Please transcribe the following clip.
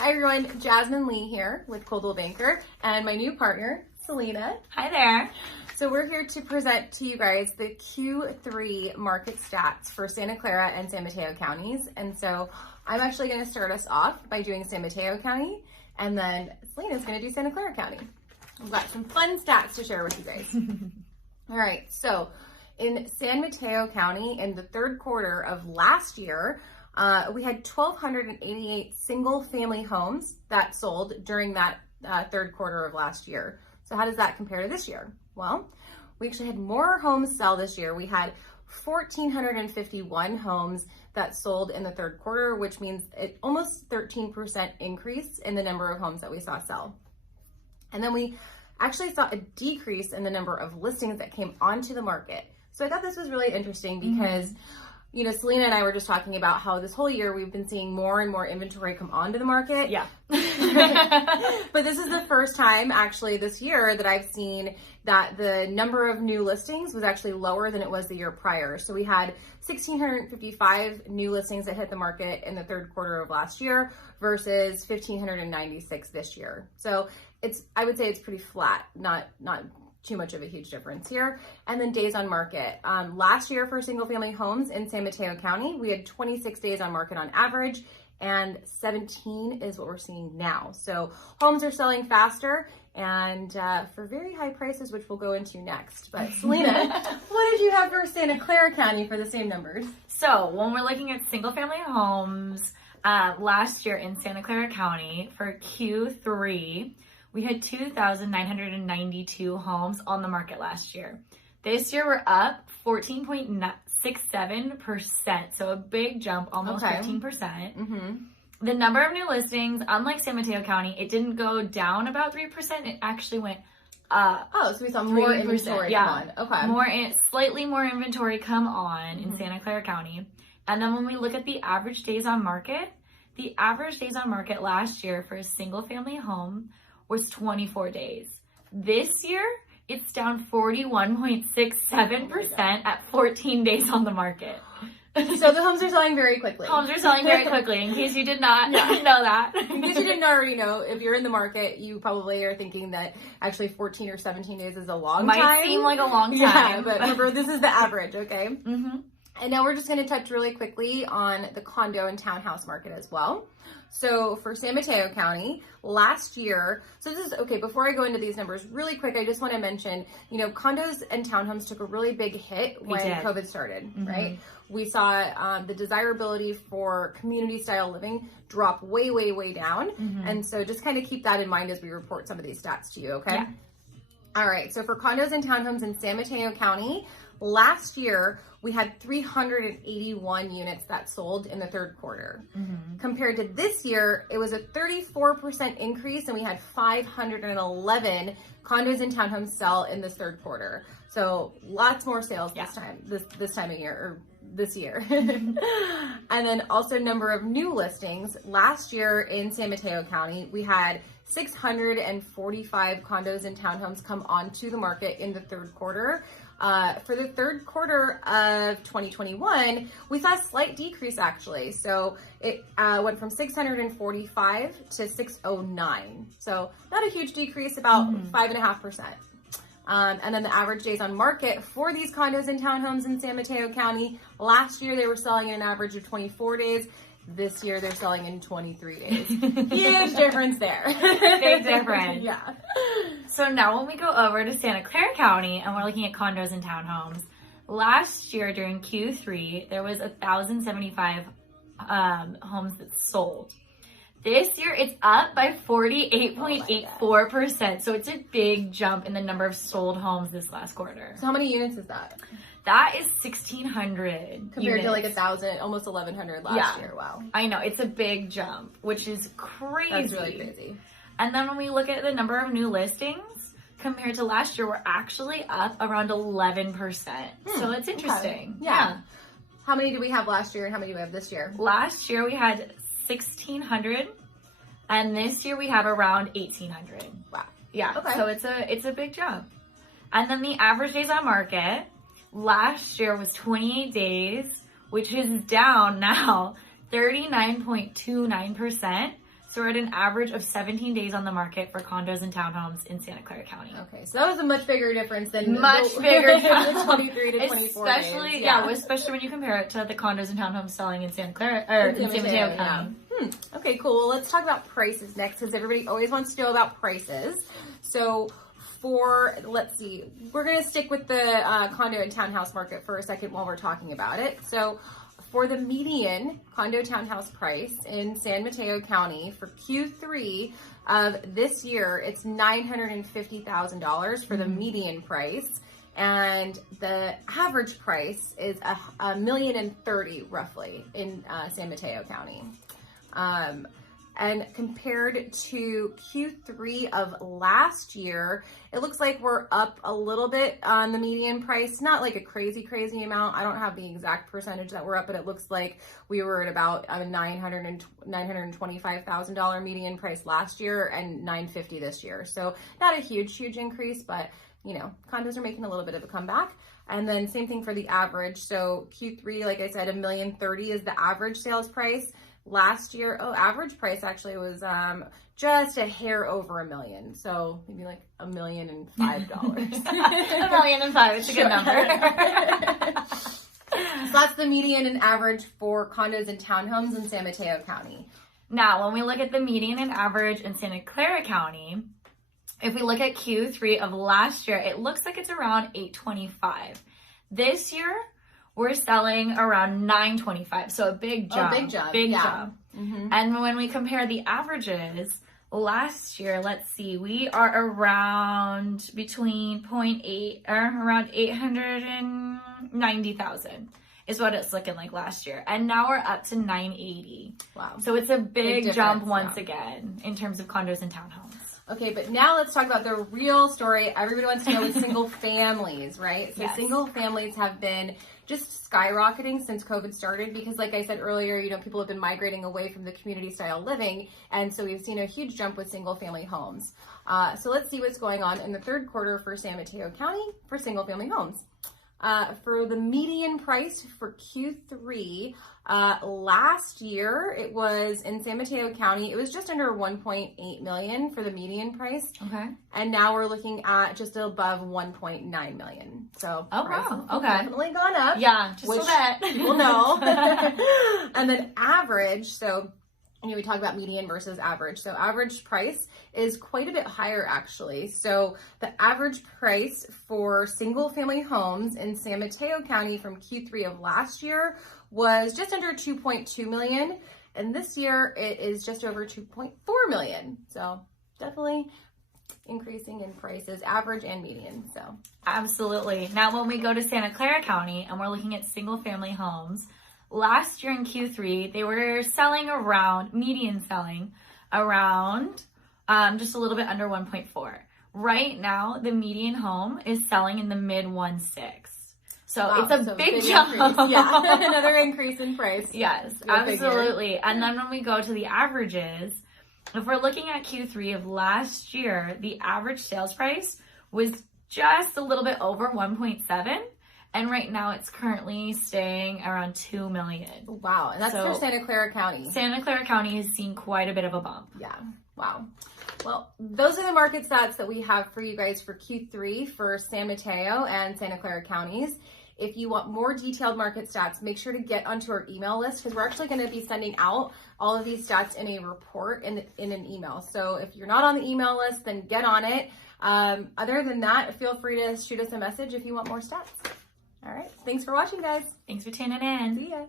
Hi everyone, Jasmine Lee here with Coldwell Banker and my new partner, Selena. Hi there. So we're here to present to you guys the Q3 market stats for Santa Clara and San Mateo counties. And so I'm actually going to start us off by doing San Mateo County, and then Selena's going to do Santa Clara County. We've got some fun stats to share with you guys. All right, so in San Mateo County in the third quarter of last year, we had 1,288 single family homes that sold during that third quarter of last year. So how does that compare to this year? Well, we actually had more homes sell this year. We had 1,451 homes that sold in the third quarter, which means almost 13% increase in the number of homes that we saw sell. And then we actually saw a decrease in the number of listings that came onto the market. So I thought this was really interesting because you know, Selena and I were just talking about how this whole year we've been seeing more and more inventory come onto the market. Yeah. But this is the first time actually this year that I've seen that the number of new listings was actually lower than it was the year prior. So we had 1,655 new listings that hit the market in the third quarter of last year versus 1,596 this year. So I would say it's pretty flat, not too much of a huge difference here. And then days on market. Last year for single family homes in San Mateo County, we had 26 days on market on average, and 17 is what we're seeing now. So homes are selling faster and for very high prices, which we'll go into next. But Selena, what did you have for Santa Clara County for the same numbers? So when we're looking at single family homes, last year in Santa Clara County for Q3, we had 2,992 homes on the market last year. This year we're up 14.67%, so a big jump, almost 15%. Mm-hmm. The number of new listings, unlike San Mateo County, it didn't go down about 3%. It actually went up. Oh, so we saw more inventory come on. Okay. Slightly more inventory come on in Santa Clara County. And then when we look at the average days on market, the average days on market last year for a single family home was 24 days. This year, it's down 41.67% at 14 days on the market. So the homes are selling very quickly. Homes are selling very quickly, in case you did not know that. In case you didn't already know, if you're in the market, you probably are thinking that actually 14 or 17 days is a long time. Might seem like a long time. Yeah, but remember, this is the average, okay? Mm-hmm. And now we're just going to touch really quickly on the condo and townhouse market as well. So for San Mateo County, last year, so this is, okay, before I go into these numbers, really quick, I just want to mention, you know, condos and townhomes took a really big hit when COVID started, right? We saw the desirability for community-style living drop way, way, way down. And so just kind of keep that in mind as we report some of these stats to you, okay? Yeah. All right, so for condos and townhomes in San Mateo County, last year, we had 381 units that sold in the third quarter. Compared to this year, it was a 34% increase, and we had 511 condos and townhomes sell in this third quarter. So lots more sales this time of year, or this year. And then also number of new listings. Last year in San Mateo County, we had 645 condos and townhomes come onto the market in the third quarter. For the third quarter of 2021, we saw a slight decrease actually. So it went from 645 to 609. So not a huge decrease, about 5.5%. And then the average days on market for these condos and townhomes in San Mateo County, last year they were selling in an average of 24 days. This year they're selling in 23 days. Huge difference there. Big difference. Yeah. So now when we go over to Santa Clara County and we're looking at condos and townhomes, last year during Q3, there was 1,075 homes that sold. This year, it's up by 48.84%. So it's a big jump in the number of sold homes this last quarter. So how many units is that? That is 1,600 compared to like 1,000, almost 1,100 last year. Wow. I know. It's a big jump, which is crazy. That's really crazy. And then when we look at the number of new listings, compared to last year, we're actually up around 11%. So it's interesting. Okay. Yeah. How many did we have last year and how many do we have this year? Last year we had 1,600, and this year we have around 1,800. Wow. Yeah. Okay. So it's a big jump. And then the average days on market last year was 28 days, which is down now 39.29%. So we're at an average of 17 days on the market for condos and townhomes in Santa Clara County. Okay, so that was a much bigger difference than much bigger than 23 to 24 especially, days. yeah, especially when you compare it to the condos and townhomes selling in Santa Clara or in San Mateo County. Yeah. Okay, cool. Well, let's talk about prices next because everybody always wants to know about prices. So let's see, we're going to stick with the condo and townhouse market for a second while we're talking about it. So for the median condo townhouse price in San Mateo County for Q3 of this year, it's $950,000 for the median price. And the average price is $1,030,000 roughly in San Mateo County. And compared to Q3 of last year, it looks like we're up a little bit on the median price. Not like a crazy amount. I don't have the exact percentage that we're up, but it looks like we were at about a $925,000 median price last year and $950,000 this year. So not a huge increase, but you know, condos are making a little bit of a comeback. And then same thing for the average. So Q3, like I said, $1,030,000 is the average sales price. Last year, average price actually was just a hair over $1 million. So maybe like $1,005,000. $1,005,000, it's a good number. So that's the median and average for condos and townhomes in San Mateo County. Now, when we look at the median and average in Santa Clara County, if we look at Q3 of last year, it looks like it's around $825,000. This year, we're selling around $925,000, so a big jump. Big jump. Mm-hmm. And when we compare the averages, last year, let's see, we are around between 0.8 or around $890,000 is what it's looking like last year. And now we're up to $980,000. Wow. So it's a big jump once again in terms of condos and townhomes. Okay, but now let's talk about the real story everybody wants to know with single families, right? So single families have been just skyrocketing since COVID started because like I said earlier, you know, people have been migrating away from the community style living. And so we've seen a huge jump with single family homes. So let's see what's going on in the third quarter for San Mateo County for single family homes. For the median price for Q3, last year it was in San Mateo County, it was just under $1.8 million for the median price. Okay. And now we're looking at just above $1.9 million. So wow. Okay. Definitely gone up. Yeah, just so that people know. And then average, so you know, we talk about median versus average. So average price is quite a bit higher actually. So the average price for single family homes in San Mateo County from Q3 of last year was just under $2.2 million. And this year it is just over $2.4 million. So definitely increasing in prices, average and median. So absolutely. Now when we go to Santa Clara County and we're looking at single family homes, last year in Q3, they were selling around, median selling around just a little bit under 1.4. Right now, the median home is selling in the mid 1.6. So it's a big jump. Increase. Yeah, another increase in price. Yes, absolutely. And then when we go to the averages, if we're looking at Q3 of last year, the average sales price was just a little bit over 1.7. And right now it's currently staying around $2 million. Wow. And that's for Santa Clara County. Santa Clara County has seen quite a bit of a bump. Yeah. Wow. Well, those are the market stats that we have for you guys for Q3 for San Mateo and Santa Clara counties. If you want more detailed market stats, make sure to get onto our email list because we're actually going to be sending out all of these stats in a report in an email. So if you're not on the email list, then get on it. Other than that, feel free to shoot us a message if you want more stats. All right. Thanks for watching, guys. Thanks for tuning in. See ya.